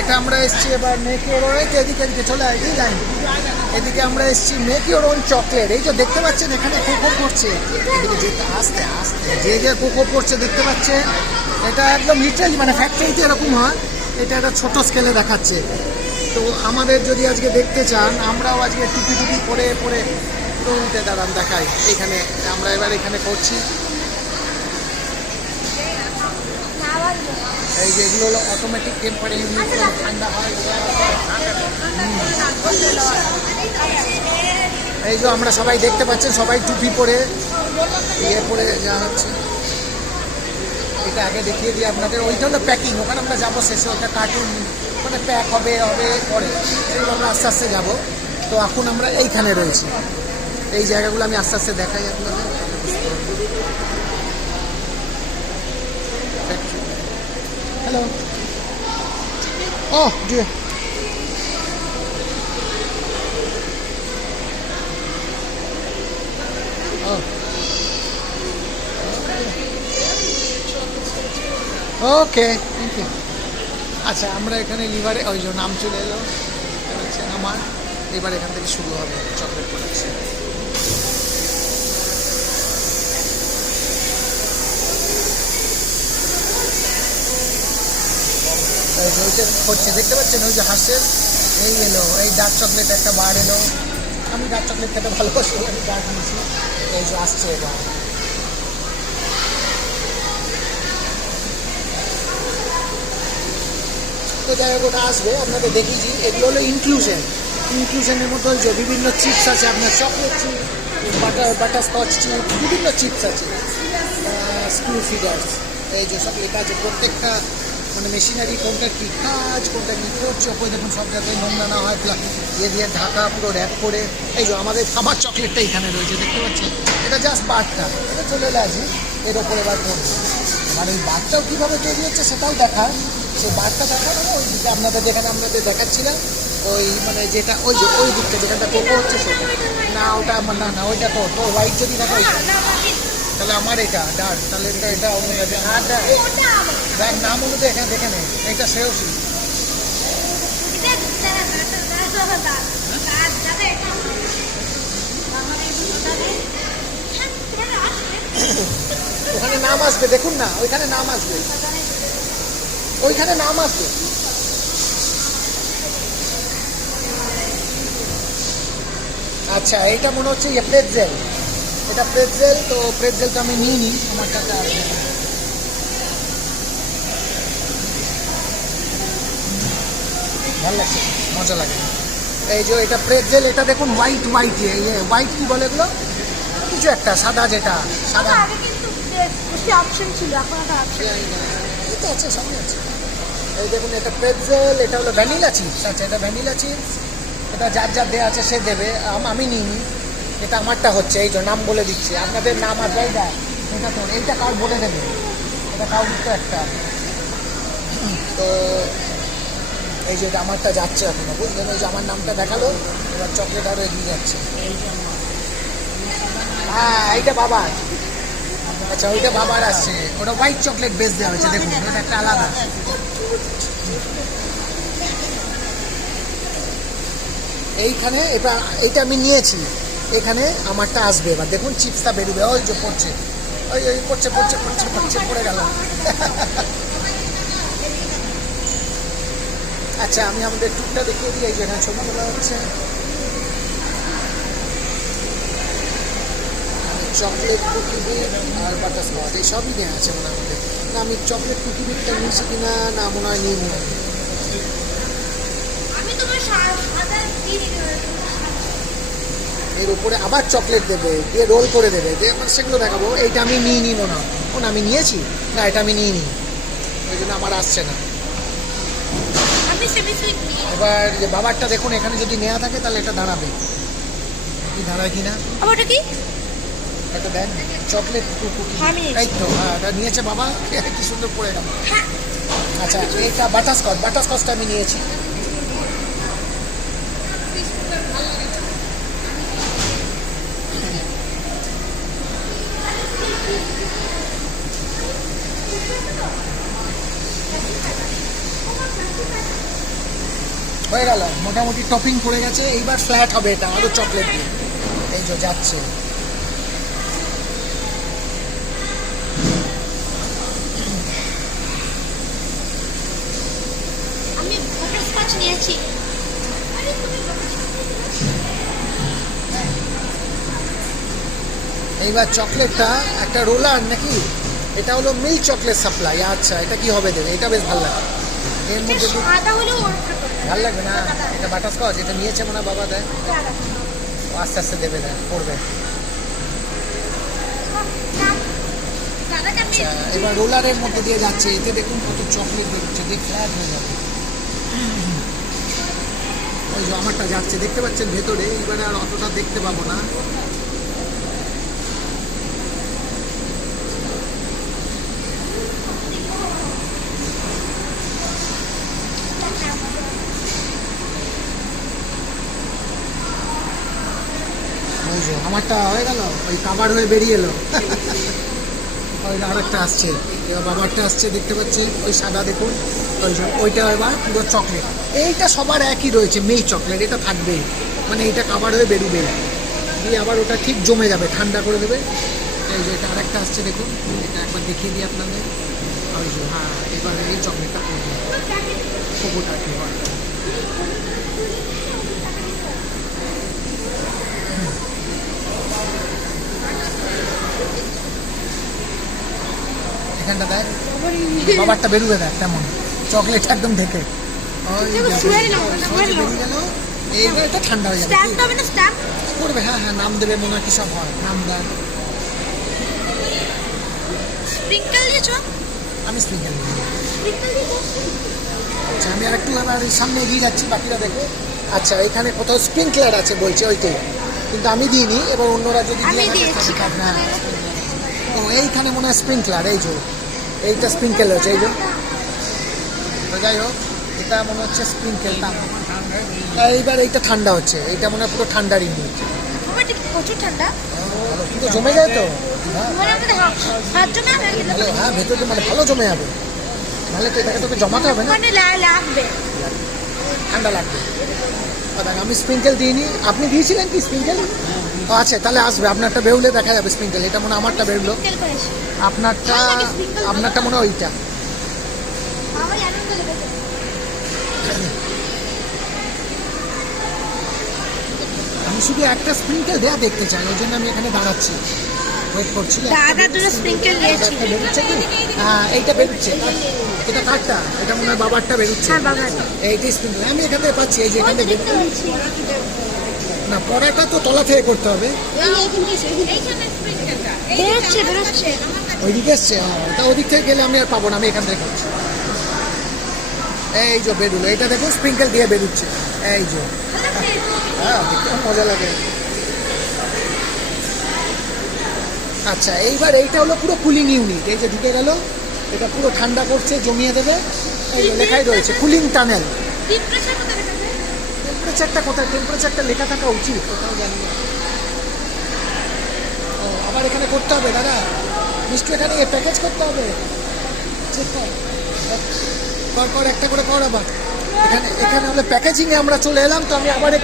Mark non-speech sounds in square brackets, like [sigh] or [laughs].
এটা আমরা এসছি এবার মেকি ওর এই তো এদিকে এদিকে চলে আয়, এই লাইন। এদিকে আমরা এসছি মেকি ওর চকলেট এই যে দেখতে পাচ্ছেন এখানে কোকো পড়ছে। এদিকে যেতে আস্তে আস্তে, যে যে কোকো পড়ছে দেখতে পাচ্ছেন, এটা একদম লিটারালি মানে ফ্যাক্টরিতে এরকম হয়, এটা একটা ছোট স্কেলে দেখাচ্ছে। তো আমাদের যদি আজকে দেখতে চান, আমরাও আজকে টুপি টুপি পরে পরে পুরো উল্টে দাঁড়ান দেখাই। এখানে, আমরা এবার এখানে করছি। এই যে এগুলো হলো অটোমেটিক টেম্পারে ঠান্ডা হয়। এই যে আমরা সবাই দেখতে পাচ্ছেন, সবাই টুপি পরে ইয়ে পরে যা হচ্ছে। এটা আগে দেখিয়ে দিই আপনাদের। ওইটা হলো প্যাকিং ওখানে আমরা যাব শেষে, ওটা কার্টুন মানে প্যাক হবে হবে, পরে। সেগুলো আমরা আস্তে আস্তে যাব। তো এখন আমরা এইখানে রয়েছি। এই জায়গাগুলো আমি আস্তে আস্তে দেখাই আপনাদের। হ্যালো ও জি ওকে থ্যাংক ইউ আচ্ছা আমরা এখানে লিভারে, ওই যে নাম চলে এলো। আমার। এবার এখান থেকে শুরু হবে চকলেট প্রোডাকশন ওইটা হচ্ছে দেখতে পাচ্ছেন? ওই যে হাসের এই এলো, এই ডার্ক চকলেট একটা বার এলো। আমি ডার্ক চকলেট খেতে ভালোবাসি, আমি ডার্ক নিয়েছি। এই যে আসছে এবার তো যাই আসবে, আপনাকে দেখিয়েছি। এগুলো হলো ইনক্লুশন ইনক্লুশনের ওই যে বিভিন্ন চিপস আছে, আপনার chocolate chip butter butter scotch chip বিভিন্ন চিপস আছে। স্ক্রু ফিডার্স এই যে সব লেখা আছে, প্রত্যেকটা মানে মেশিনারি কোনটা কী কাজ, কোনটা কী করছে, ওপরে দেখুন সব জায়গায় নোংরা না হয় ইয়ে দিয়ে ঢাকা পুরো র্যাপ করে, এই যে আমাদের খাবার চকলেটটা এখানে রয়েছে, দেখতে পাচ্ছেন? এটা জাস্ট বারটা। এটা চলে এলে আসি, এর ওপরে এবার পড়বে মানে ওই বারটাও কীভাবে তৈরি হচ্ছে সেটাও দেখায়। সেই বারটা দেখানো ওই দিকে আপনাদের যেখানে আপনাদের দেখাচ্ছিলাম, ওই মানে যেটা, ওই যে ওই দিকটা, যেখানটা কোকো হচ্ছে সেটা। না, ওটা, না না, ওইটা তো হোয়াইট যদি দেখো, ওইটা। তাহলে আমার এটা ডার্ক তাহলে এটা এটা অন্য আর দেখ নাম অনুযায়ী এখানে দেখে নেই এটা শ্রেয়সী। ওখানে নাম আসবে দেখুন না ওইখানে নাম আসবে। ওইখানে নাম আসবে। আচ্ছা এটা মনে হচ্ছে প্রেটজেল এটা প্রেটজেল তো প্রেটজেলটা আমি নিয়ে নিই আমার টাকা আসবে ভালো লাগছে মজা লাগে। এই যে এটা প্রেটজেল এটা দেখুন হোয়াইট হোয়াইট ইয়ে হোয়াইট কি বলে এগুলো? কিছু একটা সাদা যেটা সাদা। আগে কিন্তু অপশন ছিল এখন আর অপশন এই তো আছে সবই আছে। এই দেখুন এটা প্রেটজেল এটা হলো ভ্যানিলা চিপস আচ্ছা এটা ভ্যানিলা চিপস এটা যার যার দেওয়া আছে সে দেবে। আম- আমি নিইনি এটা আমারটা হচ্ছে, এই যে নাম বলে দিচ্ছি। আপনাদের নাম আর জায়গা, এটা তো, এইটা কার বলে দেবে? এটা কাউর তো একটা? তো এই যে এটা আমারটা যাচ্ছে এখনও, বুঝলেন? ওই যে আমার নামটা দেখাল, এবার চকলেট আরও এগিয়ে যাচ্ছে। হ্যাঁ এইটা বাবার। আচ্ছা ওইটা বাবার আসছে। ওটা হোয়াইট চকলেট বেস দেওয়া হয়েছে, দেখুন, এটা একটা আলাদা। এইখানে এটা এইটা আমি নিয়েছি। এখানে আমারটা আসবে। এবার দেখুন চিপসটা বেরোবে ওই যে পড়ছে। ওই ওই পড়ছে পড়ছে পড়ছে পড়ছে, পড়ে গেল। আচ্ছা আমি আমাদের টুকটা দেখিয়ে দিই, এই যে এখানে ছবি তোলা হচ্ছে চকলেট কুকিবিট আর বাটারস্কচ এই সবই নেওয়া আছে মনে হয় না, আমি চকলেট কুকিবিটটা নিয়েছি কিনা, না, মনে হয় নিয়ে নিই আমি তোমার সাদা এর উপরে আবার চকলেট দেবে দিয়ে রোল করে দেবে দিয়ে আমার সেগুলো দেখাবো। এইটা আমি নিয়ে নিই মনে হয়। আমি নিয়েছি? না এটা আমি নিয়ে নিই ওই জন্য আমার আসছে না। এবার যে বাবারটা দেখুন এখানে যদি নেওয়া থাকে তাহলে এটা দাঁড়াবে। কি দাঁড়ায় আবার ওটা কি? এটা দেন। চকলেট কুকি আমি নিয়েছি। এই তো হ্যাঁ এটা নিয়েছে বাবা। [laughs] কি সুন্দর পড়ে গেল। হ্যাঁ। আচ্ছা এইটা বাটারস্কচ বাটারস্কচটা আমি নিয়েছি। হয়ে গেল। মোটামুটি টপিং পড়ে গেছে। এইবার ফ্ল্যাট হবে এটা আরও চকলেট দিয়ে। এই যে যাচ্ছে। নিয়েছি। এইবার চকলেটটা একটা রোলার নাকি? এটা হলো মিল্ক চকলেট সাপ্লাই আচ্ছা এটা কি হবে দেবে? এটা বেশ ভালো লাগে। এর মধ্যে। ভালো লাগবে না? এটা বাটারস্কচ এটা নিয়েছে মনে বাবা দেয়। ও আস্তে আস্তে দেবে দেয় আমি আচ্ছা এবার রোলারের মধ্যে দিয়ে যাচ্ছে। এতে দেখুন কত চকলেট বেরোচ্ছে দিয়ে ফ্ল্যাট হয়ে যাবে। ওই যে আমারটা যাচ্ছে। দেখতে পাচ্ছেন ভেতরে? এবারে আর অতটা দেখতে পাবো না। যে আমারটা হয়ে গেল, ওই কাবার হয়ে বেরিয়ে এলো। ওই আর একটা আসছে, এবার বাবারটা আসছে, দেখতে পাচ্ছেন ওই সাদা দেখুন, ওই ওইটা এবার পুরো চকলেট। এইটা সবার একই রয়েছে, মিল্ক চকলেট, এটা থাকবেই মানে এটা কাবার হয়ে বেরোবে। দিয়ে আবার ওটা ঠিক জমে যাবে, ঠান্ডা করে দেবে। এই যে এটা আরেকটা আসছে, দেখুন, এটা একবার দেখিয়ে দিই আপনাদের। ওই যে হ্যাঁ এবার এই চকলেটটা করবে খোবোটা কি হয় এখানটা দেখ বাবারটা বেরোবে দেখ তেমন। চকলেট একদম ঢেকে। এইবার এটা ঠান্ডা হয়ে যাবে। করবে? হ্যাঁ হ্যাঁ নাম দেবে মনে হয় কি সব হয়। নাম দেয়। স্প্রিঙ্কেল দিয়েছ? আমি স্প্রিঙ্কেল আচ্ছা আমি আর একটু এবার সামনে এগিয়ে যাচ্ছি বাকিরা দেখো। আচ্ছা এখানে কোথাও স্প্রিঙ্কলার আছে বলছে ওইটাই। কিন্তু আমি দিইনি এবার অন্যরা যদি দিয়ে হ্যাঁ ও এইখানে মনে হয় স্প্রিঙ্কলার এই যে। এইটা স্প্রিঙ্কেল হচ্ছে এই যে। তো যাই হোক এটা মনে হচ্ছে স্প্রিঙ্কেলটা এইবার এইটা ঠান্ডা হচ্ছে এইটা মনে হয় পুরো ঠান্ডার ইউনিট প্রচুর ঠান্ডা। কিন্তু জমে যায় তো? হ্যাঁ মানে হ্যাঁ ভেতরে মানে ভালো জমে যাবে। নাহলে তো এটাকে তোকে জমাতে হবে না। মানে লাগবে। ঠান্ডা লাগবে। আমি স্প্রিঙ্কেল দিইনি। আপনি দিয়েছিলেন কি স্প্রিঙ্কেল ও আচ্ছা তাহলে আসবে। আপনারটা বেরোলে দেখা যাবে স্প্রিঙ্কেল এটা মনে আমারটা বেরোলো। করেছি আপনারটা আপনারটা মনে ওইটা। আমি শুধু একটা স্প্রিঙ্কেল দেয়া দেখতে চাই ওই জন্য আমি এখানে দাঁড়াচ্ছি। ওয়েট করছি। দাদার জন্য স্প্রিঙ্কেল দিয়েছি বেরোচ্ছে কি? হ্যাঁ এইটা বেরোচ্ছে। এটা কারটা? এটা মনে হয় বাবারটা বেরোচ্ছে। হ্যাঁ এইটাই স্প্রিঙ্কেল আমি এখানে পাচ্ছি এই যে এখানে বেরোচ্ছে। না পড়াটা তো তলা থেকে করতে হবে। ওইদিকে এসছে হ্যাঁ, ওটা ওদিক থেকে গেলে আমি আর পাবো না আমি এখান থেকে করছি এই যে বেরুলো এটা দেখুন স্প্রিঙ্কেল দিয়ে বেরোচ্ছে। এই যে। হ্যাঁ দেখতে মজা লাগে। আচ্ছা এইবার এইটা হলো পুরো কুলিং ইউনিট এই যে ঢুকে গেল এটা পুরো ঠান্ডা করছে জমিয়ে দেবে। এই যে লেখাই রয়েছে কুলিং টানেল টেম্পারেচার কত লেখা আছে? টেম্পারেচারটা কোথায় টেম্পারেচারটা লেখা থাকা উচিত। কোথাও জানি না। ও আবার এখানে করতে হবে দাদা। মিষ্টি এখানে প্যাকেজ করতে হবে। কর কর কর একটা করে কর আবার। এখানে এখানে আমাদের প্যাকেজিংয়ে আমরা চলে এলাম তো আমি আবার